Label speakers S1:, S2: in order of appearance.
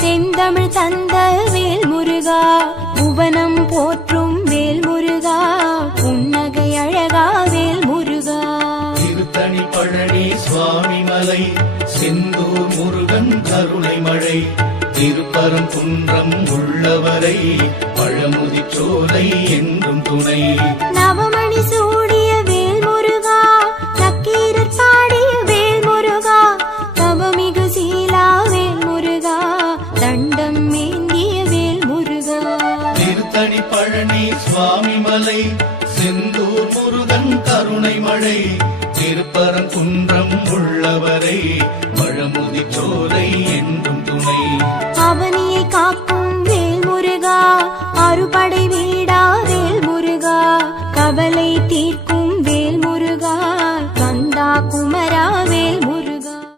S1: செந்தமிழ் தந்த வேல் முருகா புவனம் போற்றும் வேல் முருகா புன்னகை அழகா வேல் முருகா.
S2: திருத்தணி பழனி சுவாமி மலை செந்தூர் முருகன் கருணை மழை திருப்பரம் குன்றம் உள்ளவரை பழமுதி சோலை என்றும் துணை.
S1: நவமணி
S2: திருத்தணி பழனி சுவாமி மலை செந்தூர் முருகன் கருணை மழை திருப்பரங்குன்றம் உள்ளவரை பழமுதி சோலை என்றும் துணை. அவனியை காக்கும் வேல் முருகா அறுபடை வீடா வேல் முருகா கவலை தீர்க்கும்